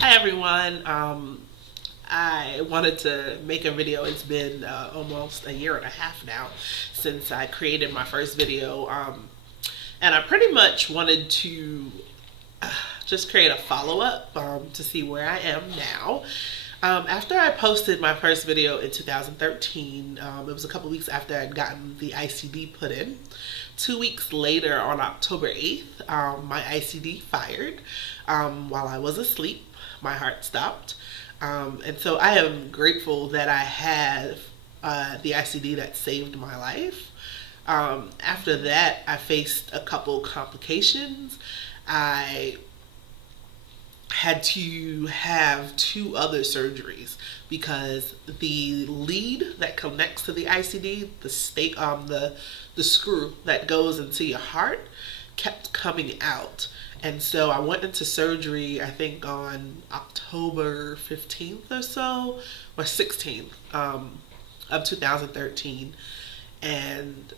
Hi everyone. I wanted to make a video. It's been almost a year and a half now since I created my first video, and I pretty much wanted to just create a follow-up to see where I am now. After I posted my first video in 2013, it was a couple weeks after I'd gotten the ICD put in. 2 weeks later, on October 8th, my ICD fired while I was asleep. My heart stopped. And so I am grateful that I have the ICD that saved my life. After that, I faced a couple complications. I had to have 2 other surgeries because the lead that connects to the ICD, the screw that goes into your heart, kept coming out. And so I went into surgery, I think on October 15th or so, or 16th of 2013. And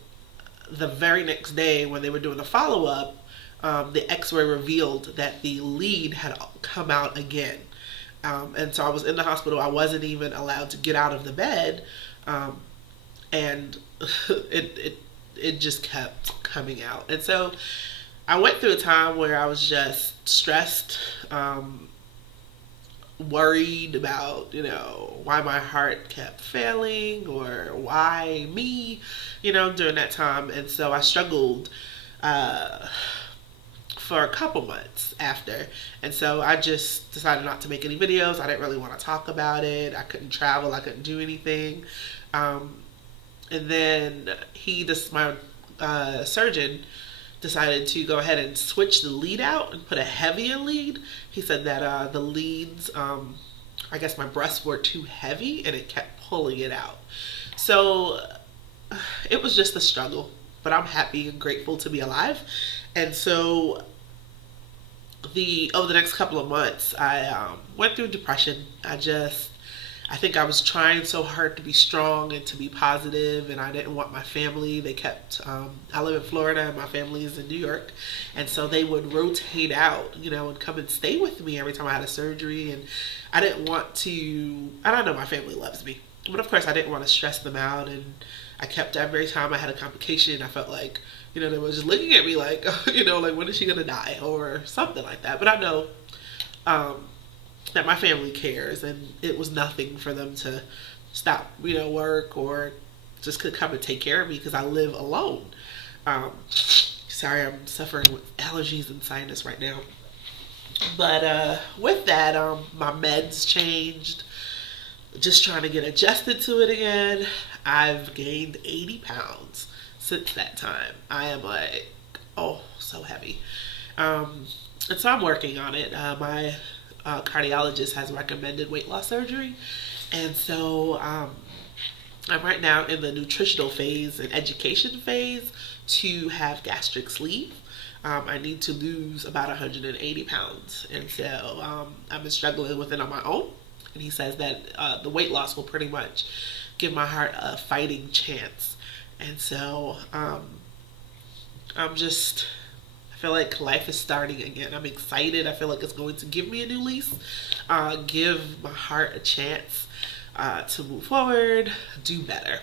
the very next day when they were doing the follow-up, the x-ray revealed that the lead had come out again. And so I was in the hospital. I wasn't even allowed to get out of the bed. And it just kept coming out. And so I went through a time where I was just stressed, worried about, why my heart kept failing or why me, during that time. And so I struggled for a couple months after. And so I just decided not to make any videos. I didn't really want to talk about it. I couldn't travel. I couldn't do anything. And then my surgeon decided to go ahead and switch the lead out and put a heavier lead. He said that the leads, I guess my breasts were too heavy and it kept pulling it out. So it was just a struggle, but I'm happy and grateful to be alive. And so over the next couple of months, I went through depression. I think I was trying so hard to be strong and to be positive, and I didn't want my family. They kept, I live in Florida and my family is in New York, and so they would rotate out, and come and stay with me every time I had a surgery, and I didn't want to, I don't know, my family loves me, but of course I didn't want to stress them out, and I kept, every time I had a complication, I felt like, they were just looking at me like, like, when is she gonna die, or something like that. But I know, that my family cares, and it was nothing for them to stop, work or just could come and take care of me because I live alone. Sorry, I'm suffering with allergies and sinus right now. But with that, my meds changed. Just trying to get adjusted to it again. I've gained 80 pounds since that time. I am like, so heavy. And so I'm working on it. My cardiologist has recommended weight loss surgery, and so I'm right now in the nutritional phase and education phase to have gastric sleeve. I need to lose about 180 pounds, and so I've been struggling with it on my own, and he says that the weight loss will pretty much give my heart a fighting chance. And so I feel like life is starting again. I'm excited. I feel like it's going to give me a new lease, give my heart a chance to move forward, do better.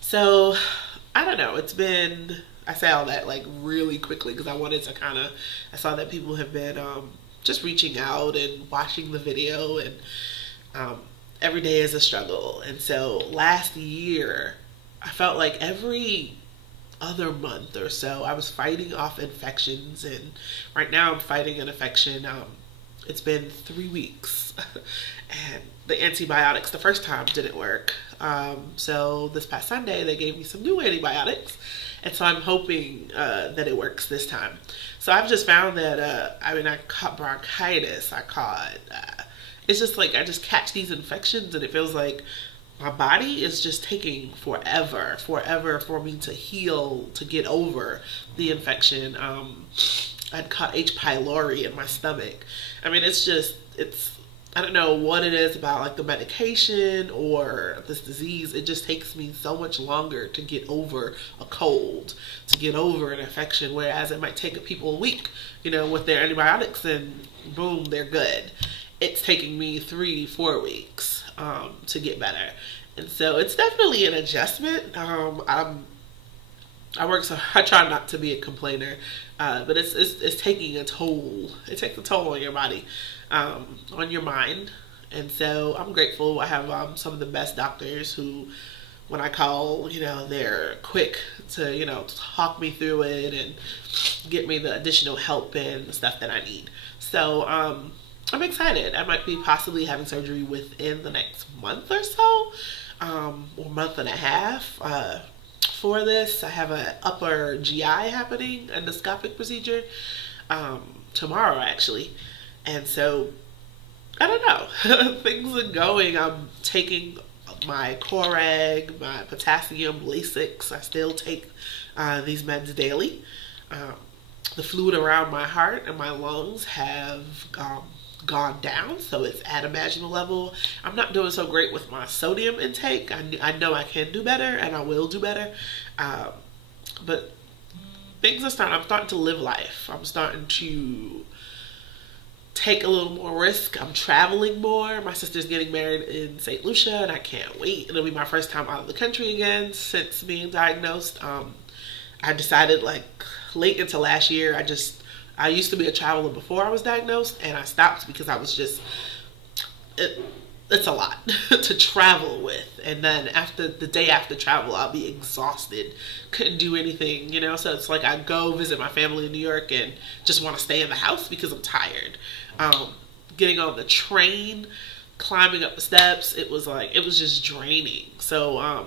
So, I don't know. I say all that like really quickly because I wanted to I saw that people have been just reaching out and watching the video, and every day is a struggle. And so last year, I felt like every other month or so I was fighting off infections, and right now I'm fighting an infection. It's been 3 weeks and the antibiotics the first time didn't work, so this past Sunday they gave me some new antibiotics, and so I'm hoping that it works this time. So I've just found that I caught bronchitis, it's just like I just catch these infections, and it feels like my body is just taking forever for me to heal, to get over the infection. I'd caught H. pylori in my stomach. It's I don't know what it is about like the medication or this disease. It just takes me so much longer to get over a cold, to get over an infection, whereas it might take people a week, you know, with their antibiotics, and boom, they're good. It's taking me 3-4 weeks to get better. And so it's definitely an adjustment. I work so I try not to be a complainer, but it's taking a toll. It takes a toll on your body, on your mind, and so I'm grateful. I have some of the best doctors who, when I call, you know, they're quick to, you know, talk me through it and get me the additional help and the stuff that I need. So I'm excited. I might be possibly having surgery within the next month or so, or month and a half. For this, I have an upper GI happening, endoscopic procedure, tomorrow actually. And so, I don't know, things are going. I'm taking my Coreg, my potassium, Lasix. I still take these meds daily. The fluid around my heart and my lungs have gone down, so it's at a manageable level. I'm not doing so great with my sodium intake. I know I can do better, and I will do better, but things are starting. I'm starting to live life. I'm starting to take a little more risk. I'm traveling more. My sister's getting married in St. Lucia, and I can't wait. It'll be my first time out of the country again since being diagnosed. I decided like late into last year, I used to be a traveler before I was diagnosed, and I stopped because I was just, it's a lot to travel with. And then after the day after travel, I'll be exhausted, couldn't do anything, you know? So it's like I go visit my family in New York and just want to stay in the house because I'm tired. Getting on the train, climbing up the steps, it was just draining. So,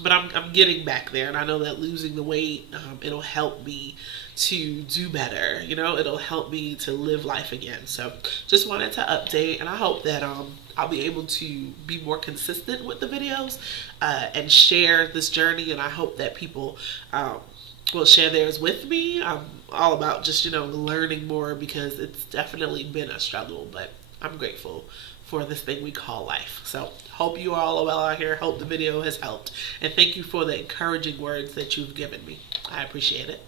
but I'm getting back there, and I know that losing the weight, it'll help me to do better, you know, it'll help me to live life again. So just wanted to update, and I hope that I'll be able to be more consistent with the videos and share this journey, and I hope that people will share theirs with me. I'm all about just, you know, learning more, because it's definitely been a struggle, but I'm grateful for this thing we call life. So hope you all are well out here. Hope the video has helped, and thank you for the encouraging words that you've given me. I appreciate it.